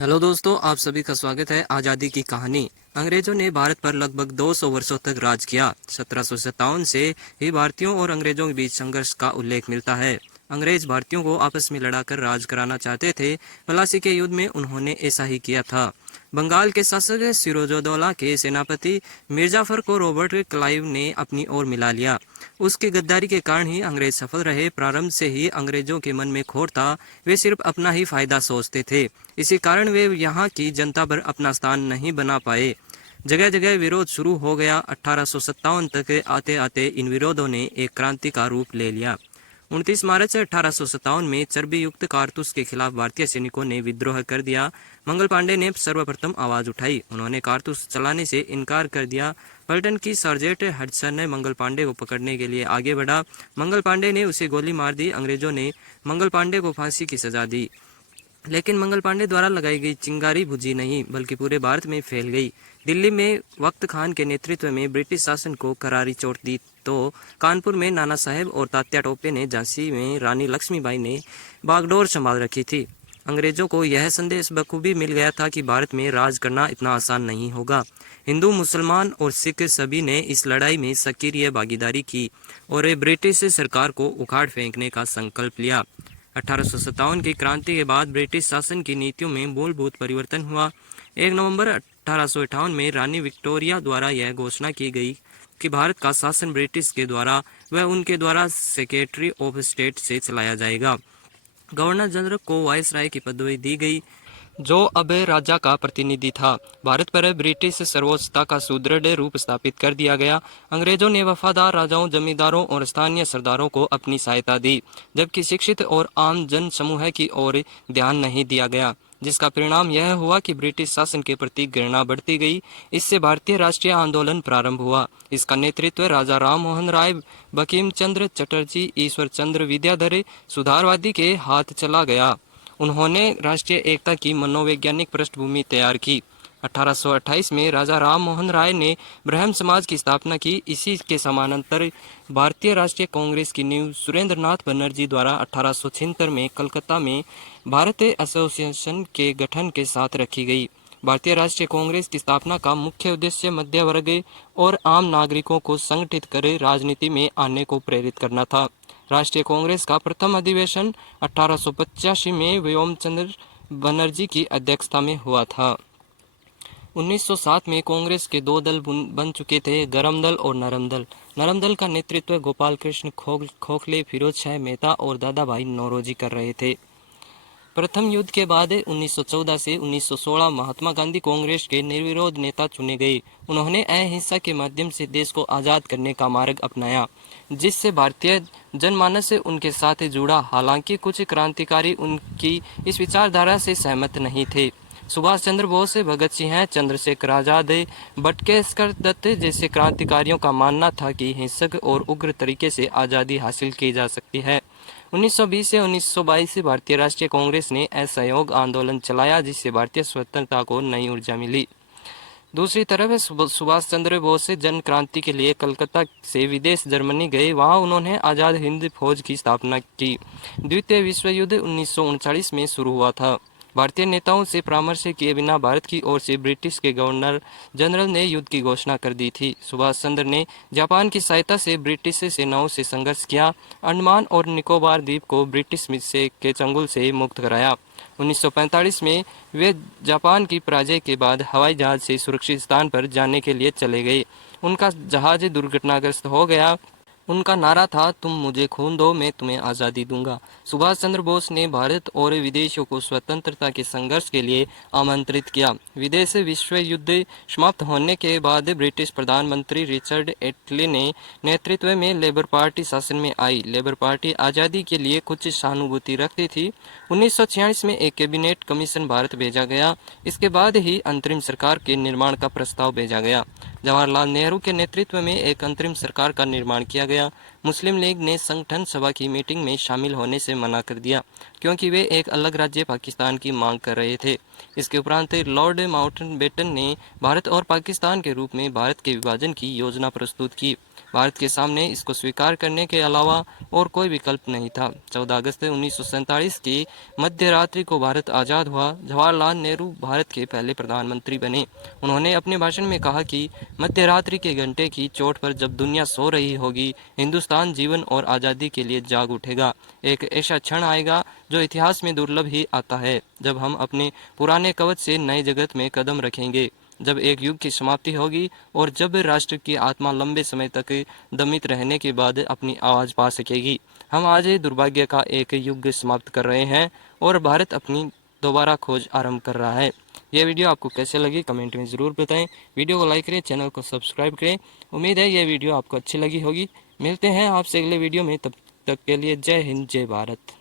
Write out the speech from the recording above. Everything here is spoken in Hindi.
हेलो दोस्तों, आप सभी का स्वागत है आज़ादी की कहानी। अंग्रेजों ने भारत पर लगभग 200 वर्षों तक राज किया। 1757 से ही भारतीयों और अंग्रेजों के बीच संघर्ष का उल्लेख मिलता है। अंग्रेज भारतीयों को आपस में लड़ाकर राज कराना चाहते थे। प्लासी के युद्ध में उन्होंने ऐसा ही किया था। बंगाल के शासक सिरोजौदौला के सेनापति मिर्जाफर को रॉबर्ट क्लाइव ने अपनी ओर मिला लिया। उसकी गद्दारी के कारण ही अंग्रेज सफल रहे। प्रारंभ से ही अंग्रेजों के मन में खोट था। वे सिर्फ अपना ही फायदा सोचते थे। इसी कारण वे यहाँ की जनता पर अपना स्थान नहीं बना पाए। जगह जगह विरोध शुरू हो गया। 1857 तक आते आते इन विरोधों ने एक क्रांति का रूप ले लिया। 29 मार्च 1857 में चर्बी युक्त कारतूस के खिलाफ भारतीय सैनिकों ने विद्रोह कर दिया। मंगल पांडे ने सर्वप्रथम आवाज उठाई। उन्होंने कारतूस चलाने से इनकार कर दिया। पलटन की सर्जेंट हडसन ने मंगल पांडे को पकड़ने के लिए आगे बढ़ा। मंगल पांडे ने उसे गोली मार दी। अंग्रेजों ने मंगल पांडे को फांसी की सजा दी, लेकिन मंगल पांडे द्वारा लगाई गई चिंगारी बुझी नहीं, बल्कि पूरे भारत में फैल गई। दिल्ली में वक्त खान के नेतृत्व में ब्रिटिश शासन को करारी चोट दी तो कानपुर में नाना साहेब और तात्या टोपे ने, झांसी में रानी लक्ष्मीबाई ने बागडोर संभाल रखी थी। अंग्रेजों को यह संदेश बखूबी मिल गया था कि भारत में राज करना इतना आसान नहीं होगा। हिंदू, मुसलमान और सिख सभी ने इस लड़ाई में सक्रिय भागीदारी की और ब्रिटिश सरकार को उखाड़ फेंकने का संकल्प लिया। 1857 की क्रांति के बाद ब्रिटिश शासन की नीतियों में मूलभूत परिवर्तन हुआ। 1 नवंबर 1858 में रानी विक्टोरिया द्वारा यह घोषणा की गई कि भारत का शासन ब्रिटिश के द्वारा व उनके द्वारा सेक्रेटरी ऑफ स्टेट से चलाया जाएगा। गवर्नर जनरल को वायसराय की पदवी दी गई, जो अब राजा का प्रतिनिधि था। भारत पर ब्रिटिश सर्वोच्चता का सुदृढ़ रूप स्थापित कर दिया गया। अंग्रेजों ने वफादार राजाओं, जमींदारों और स्थानीय सरदारों को अपनी सहायता दी, जबकि शिक्षित और आम जन समूह की ओर ध्यान नहीं दिया गया, जिसका परिणाम यह हुआ कि ब्रिटिश शासन के प्रति घृणा बढ़ती गई। इससे भारतीय राष्ट्रीय आंदोलन प्रारंभ हुआ। इसका नेतृत्व राजा राम मोहन राय, बंकिम चंद्र चटर्जी, ईश्वर चंद्र विद्याधर सुधारवादी के हाथ चला गया। उन्होंने राष्ट्रीय एकता की मनोवैज्ञानिक पृष्ठभूमि तैयार की। 1828 में राजा राम मोहन राय ने ब्रह्म समाज की स्थापना की। इसी के समानांतर भारतीय राष्ट्रीय कांग्रेस की नींव सुरेंद्रनाथ बनर्जी द्वारा 1876 में कलकत्ता में भारत एसोसिएशन के गठन के साथ रखी गई। भारतीय राष्ट्रीय कांग्रेस की स्थापना का मुख्य उद्देश्य मध्य वर्ग और आम नागरिकों को संगठित कर राजनीति में आने को प्रेरित करना था। राष्ट्रीय कांग्रेस का प्रथम अधिवेशन 1885 में व्योमचंद्र बनर्जी की अध्यक्षता में हुआ था। 1907 में कांग्रेस के दो दल बन चुके थे, गरम दल और नरम दल। नरम दल का नेतृत्व गोपाल कृष्ण खोखले, फिरोज शाह मेहता और दादा भाई नौरोजी कर रहे थे। प्रथम युद्ध के बाद 1914 से 1916 महात्मा गांधी कांग्रेस के निर्विरोध नेता चुने गए। उन्होंने अहिंसा के माध्यम से देश को आज़ाद करने का मार्ग अपनाया, जिससे भारतीय जनमानस उनके साथ जुड़ा। हालांकि कुछ क्रांतिकारी उनकी इस विचारधारा से सहमत नहीं थे। सुभाष चंद्र बोस, भगत सिंह, चंद्रशेखर आजाद, बटुकेश्वर दत्त जैसे क्रांतिकारियों का मानना था कि हिंसक और उग्र तरीके से आज़ादी हासिल की जा सकती है। 1920 से 1922 भारतीय राष्ट्रीय कांग्रेस ने असहयोग आंदोलन चलाया, जिससे भारतीय स्वतंत्रता को नई ऊर्जा मिली। दूसरी तरफ सुभाष चंद्र बोस जन क्रांति के लिए कलकत्ता से विदेश जर्मनी गए। वहां उन्होंने आज़ाद हिंद फौज की स्थापना की। द्वितीय विश्व युद्ध 1939 में शुरू हुआ था। भारतीय नेताओं से परामर्श किए बिना भारत की ओर से ब्रिटिश के गवर्नर जनरल ने युद्ध की घोषणा कर दी थी। सुभाष चंद्र ने जापान की सहायता से ब्रिटिश सेनाओं से संघर्ष किया। अंडमान और निकोबार द्वीप को ब्रिटिश के चंगुल से मुक्त कराया। 1945 में वे जापान की पराजय के बाद हवाई जहाज से सुरक्षित स्थान पर जाने के लिए चले गए। उनका जहाज दुर्घटनाग्रस्त हो गया। उनका नारा था, तुम मुझे खून दो, मैं तुम्हें आज़ादी दूंगा। सुभाष चंद्र बोस ने भारत और विदेशों को स्वतंत्रता के संघर्ष के लिए आमंत्रित किया। विदेश विश्व युद्ध समाप्त होने के बाद ब्रिटिश प्रधानमंत्री रिचर्ड एटली ने नेतृत्व में लेबर पार्टी शासन में आई। लेबर पार्टी आज़ादी के लिए कुछ सहानुभूति रखती थी। 1946 में एक कैबिनेट कमीशन भारत भेजा गया। इसके बाद ही अंतरिम सरकार के निर्माण का प्रस्ताव भेजा गया। जवाहरलाल नेहरू के नेतृत्व में एक अंतरिम सरकार का निर्माण किया गया। मुस्लिम लीग ने संगठन सभा की मीटिंग में शामिल होने से मना कर दिया क्योंकि वे एक अलग राज्य पाकिस्तान की मांग कर रहे थे। इसके उपरांत लॉर्ड माउंटबेटन ने भारत और पाकिस्तान के रूप में भारत के विभाजन की योजना प्रस्तुत की। भारत के सामने इसको स्वीकार करने के अलावा और कोई विकल्प नहीं था। 14 अगस्त 1947 की मध्य रात्रि को भारत आज़ाद हुआ। जवाहरलाल नेहरू भारत के पहले प्रधानमंत्री बने। उन्होंने अपने भाषण में कहा कि मध्य रात्रि के घंटे की चोट पर जब दुनिया सो रही होगी, हिंदुस्तान जीवन और आज़ादी के लिए जाग उठेगा। एक ऐसा क्षण आएगा जो इतिहास में दुर्लभ ही आता है, जब हम अपने पुराने कवच से नए जगत में कदम रखेंगे, जब एक युग की समाप्ति होगी और जब राष्ट्र की आत्मा लंबे समय तक दमित रहने के बाद अपनी आवाज़ पा सकेगी। हम आज दुर्भाग्य का एक युग समाप्त कर रहे हैं और भारत अपनी दोबारा खोज आरंभ कर रहा है। यह वीडियो आपको कैसे लगी कमेंट में ज़रूर बताएं। वीडियो को लाइक करें, चैनल को सब्सक्राइब करें। उम्मीद है यह वीडियो आपको अच्छी लगी होगी। मिलते हैं आपसे अगले वीडियो में, तब तक के लिए जय हिंद, जय भारत।